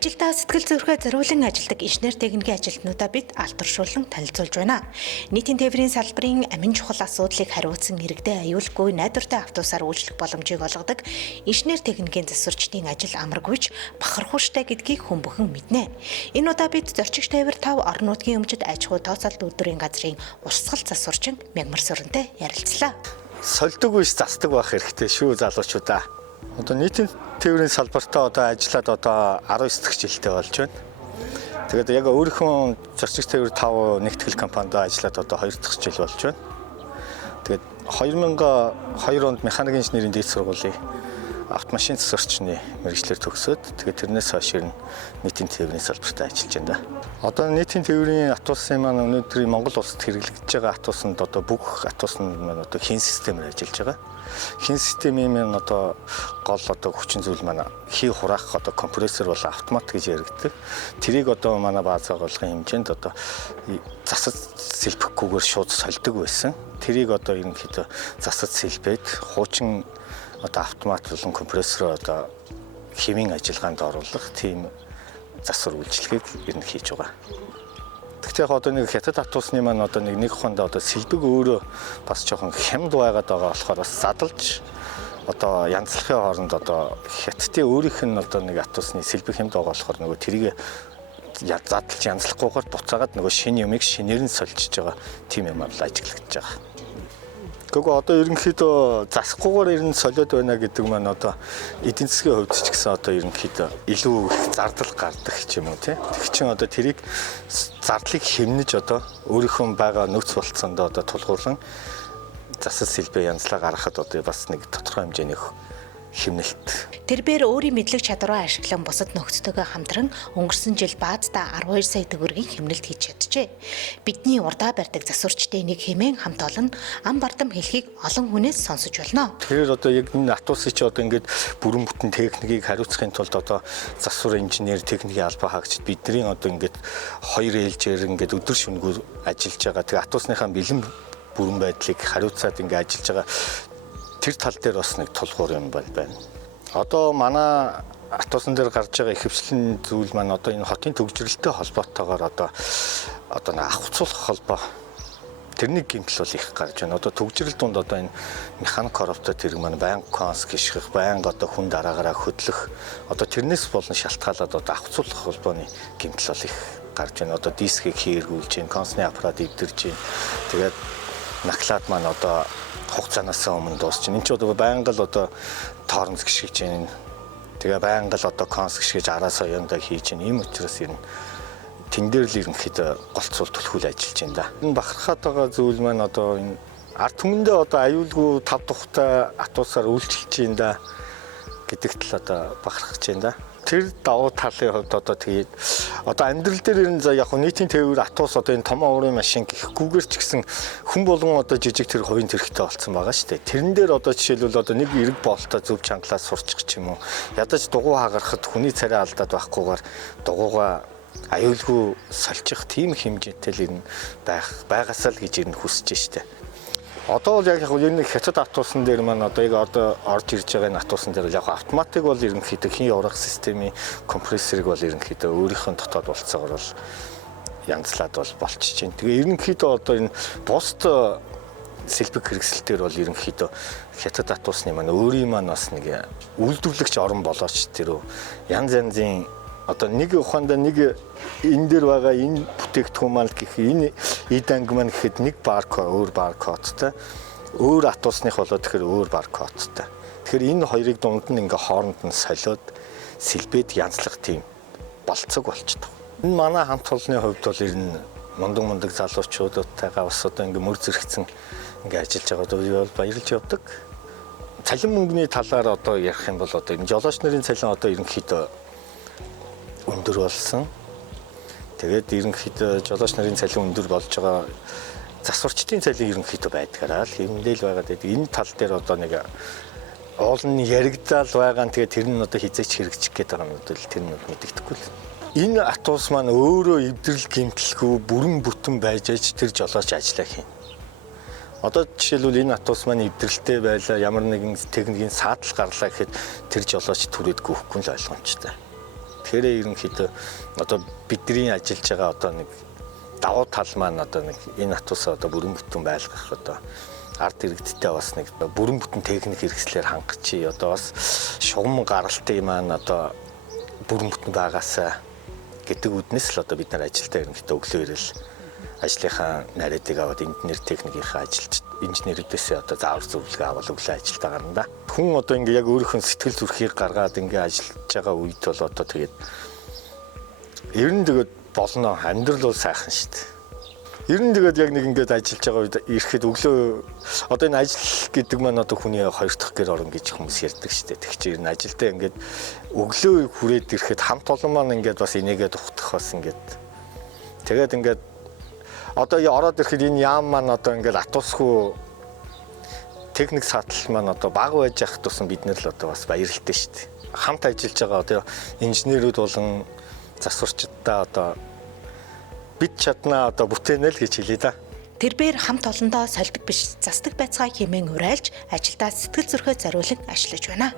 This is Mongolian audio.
Ажилдаа сэтгэл зүрхээ зориулан ажилладаг инженер техникийн ажилтнуудаа бид алдаршуулан танилцуулж байна. Нийтийн тээврийн салбарын амин чухал асуудлыг хариуцсан иргэдэд аюулгүй найдвартай автобусаар үйлчлэх боломжийг олгодог инженер техникийн засварчдын ажил амаргүйч бахархууштай гэдгийг хүн бүхэн мэднэ. Энэ удаа бид зорчигч тээвэр 5 орон нутгийн өмчөд аж ахуй тооцоолт үйлдвэрийн газрын урсгал засварчин Мягмар Сүрэнтэй ярилцлаа. Сольдог биш застдаг байх хэрэгтэй шүү залуучуудаа. Одоо нийтийн тээврийн салбартаа одоо ажиллаад одоо 19 дахь жилдээ болж байна. Тэгээд яг өөрийнхөө зорчигч тээвэр 5 нэгтгэл компанид ажиллаад одоо 2 дахь жил болж байна. Тэгээд 2002 онд механик инженерийн дээд сургуулийн автомашин засварчны мэргэжлэр төгсөөд тэгээд тэрнээс хойш нийтийн тээврийн салбарт ажиллаж байна. Одоо нийтийн тээврийн автобусын маань өнөөдөр Монгол улсад хэрэглэгдэж байгаа автобусанд одоо бүх автобусны маань одоо хин системээр ажиллаж байгаа. Хин системийн маань одоо гол одоо хүчин зүйл маань хий хураах одоо компрессор бол автомат гэж яригддаг. Тэрийг одоо манай бааз байгууллагын хэмжээнд одоо засаж сэлбэхгүйгээр шууд сольдог байсан. Тэрийг одоо ерөнхийдөө засаж сэлбээд хуучин одоо автомат болон компрессороо одоо химийн ажиллагаанд оруулах тийм засвар үйлчлэгийг ер нь хийж байгаа. Гэхдээ яг одоо нэг хятад автобусны маань одоо нэг ухаанд одоо сэлбэг өөрөө бас жоохон хямд байгаад байгаа болохоор бас задалж одоо янзлахын хооронд одоо хятадын өөрийнх нь одоо нэг автобусны сэлбэг хямд байгаа болохоор нөгөө тэрийг задалж янзлахгүйгээр буцаагаад нөгөө шинэ юмыг шинээр нь сольжиж байгаа тийм юм аа ажиглагдаж байгаа. Гэхдээ одоо ерөнхийдөө засахгүйгээр ер нь солиод байна гэдэг маань одоо эдийн засгийн хувьд ч гэсэн одоо ерөнхийдөө илүү их зардал гардаг ч юм уу тийм. Тэг чин одоо тэрийг зардлыг хэмнэж одоо өөрийнхөө байгаа нөхц болцоонд одоо тулгуурлан засал сэлбээ янзлаа гаргахад одоо бас нэг тодорхой хэмжээний хэмнэлт. Тэрбээр өөрийн мэдлэг чадвараа ашиглан бусад нөхцөлтэйгээ хамтран өнгөрсөн жил баазда 12 сая төгрөгийн хэмнэлт хийж чаджээ. Бидний урдаа барьдаг засварчдын нэг хэмээн хамт олон ам бардам хэлхийг олон хүнээс сонсож байна. Тэгэхээр одоо яг энэ автобусыг чи одоо ингээд бүрэн бүтэн техникийг хариуцахын тулд одоо засвар инженер техникийн албаа хаагчид бидний одоо ингээд хоёр ээлжээр ингээд өдөр шөнөгүй ажиллаж байгаа. Тэгээ автобусныхаа бэлэн бүрэн байдлыг хариуцаад ингээд ажиллаж байгаа. Тэр тал дээр бас нэг тулгуур юм байна. Одоо манай автобусан дээр гарч байгаа ихэвчлэн зүйл маань одоо энэ хотын төгжрөлтэй холбоотойгоор одоо нэг авахцуулах холбоо тэрний гэмтэл бол их гарч байна. Одоо төгжрөл дунд одоо энэ механик коробтой тэрэг маань байнга конс гიშгэх, байнга одоо хүн дараагаараа хөдлөх одоо тэрнээс болон шалтгаалаад одоо авахцуулах холбооны гэмтэл бол их гарч байна. Одоо дискийг хийргүүлж байна, консны аппарат эвдэрж байна. Тэгээд наклад маань одоо хугацаанаас өмнө дуусч байна. Энд ч одоо байнга л одоо тоорнос гიშгэж байна. Тэгээ байнга л одоо конс гიშгэж араас оёндоо хийж байна. Ийм учраас ер нь тэн дээр л ерөнхийдөө голцуул түлхүүл ажиллаж байна да. Энэ бахархаад байгаа зүйл маань одоо энэ ард түмэндээ одоо аюулгүй тав тухтай автобусаар үйлчилж байна да гэдэгт л одоо бахархаж байна да. Тэр давуу талын хувьд одоо тэгээд одоо амьдрал дээр ер нь яг нийтийн тээвэр автобус одоо энэ том оврын машин гэхгүйгээр ч гэсэн хүн болгон одоо жижиг тэр хувийн тэрхтээ болцсон байгаа шүү дээ. Тэрэн дээр одоо жишээлбэл одоо нэг эрг бололтой зөв чангалаас сурчих ч юм уу. Ядаж дугуй хагарахад хүний царай алдаад байхгүйгээр дугуйгаа аюулгүй сольчих тийм хэмжээтэй л ер нь байгаасаа л гэж ер нь хүсэж штэ. Одоо бол яг энэ хятад автобусан дээр маань одоо яг одоо орж ирж байгаа энэ автобусан дээр яг автоматик бол ерөнхийдөө хин явах системийн компрессорыг бол ерөнхийдөө өөрийнх нь дотоод болцоогоор бол янзлаад бол болчихж байна. Тэгээ ерөнхийдөө одоо энэ бусд сэлбэг хэрэгсэлтээр бол ерөнхийдөө хятад автобусны маань өөрийн маань бас нэг үйлдвэрлэгч орон болооч тэр янз янзын одоо нэг ухаанда нэг энэ дээр байгаа энэ бүтээгдэхүүн маань гэх энэ эд анги маань гэхэд нэг өөр баркодтай өөр автобусных болоод тэгэхээр өөр баркодтай. Тэгэхээр энэ хоёрыг дунд нь ингээ хооронд нь солиод сэлбэд янзлах тийм болцог болчихдог. Энэ манай хамт олонны хувьд бол ер нь мундаг залуучуудтайгаа бас одоо ингээ мөр зэрэгцэн ингээ ажиллаж байгаа бол баярлж явдаг. Цалин мөнгөний талаар одоо ярих юм бол одоо энэ жолооч нарын цалин одоо ерөнхийдөө өндөр болсон. Тэгээд ерөнхийдөө жолооч нарын цалин өндөр болж байгаа засварчдын цалин ерөнхийдөө байдгаараа л хэмнээл байгаа. Тэгээд энэ тал дээр одоо нэг уул нь яригдаал байгаа нь тэгээд тэр нь одоо хизээч хэрэгжих гээд байгаа юм бол тэр нь мэдэгдэхгүй л. Энэ автобус маань өөрөө эвдрэл гэмтэлгүй бүрэн бүтэн байж тэр жолооч ажиллаа хийн. Одоо жишээлбэл энэ автобус маань эвдрэлтэй байлаа, ямар нэгэн техникийн саатал гарлаа гэхэд тэр жолооч түрээд гүйхгүй л ойлгомжтой. Тэгэхээр ерөнхийдөө одоо бидний ажиллаж байгаа одоо нэг давуу тал маань одоо нэг энэ Атусаа одоо бүрэн бүтэн байлгах одоо ард иргэдтэй бас нэг бүрэн бүтэн техник хэрэгслээр хангах чи одоо бас шугам гаралтын маань одоо бүрэн бүтэн байгаасаа гэдэг үднэс л одоо бид нар ажилдаа ерөнхийдөө өглөө ирэл ажлынхаа нарийныг аваад инженер техникийнхаа ажилч инженерүүдээс одоо заавар зөвлөгөө авал өглөө ажилд байгаа юм да. Хүн одоо ингээ яг өөрийнхөө сэтгэл зүрхийг гаргаад ингээ ажиллаж байгаа үед бол одоо тэгээд ер нь тэгээд болно амьдрал бол сайхан шүү дээ. Ер нь тэгээд яг нэг ингээд ажиллаж байгаа үед ирэхэд өглөө одоо энэ ажил гэдэг маань одоо хүний хоёр дахь гэр орон гэж хүмүүс ярьдаг шүү дээ. Тэг чи ер нь ажилдаа ингээд өглөө хүрээд ирэхэд хамт олон маань ингээд бас энийгээ тухтах бас ингээд тэгээд ингээд одоо ороод ирэхэд энэ яам маань одоо ингээд Атусгүй техник саатал маань одоо баг байж явах тусам бид нэр л одоо бас баярлалтай шүү дээ. Хамт ажиллаж байгаа одоо инженерүүд болон засварчдаа одоо бид чаднаа одоо бүтээнэ л гэж хэлье да. Тэрбээр хамт олондоо сольдог биш засдаг байцгаа хэмээн уриалж ажилдаа сэтгэл зүрхээ зориулан ажиллаж байна.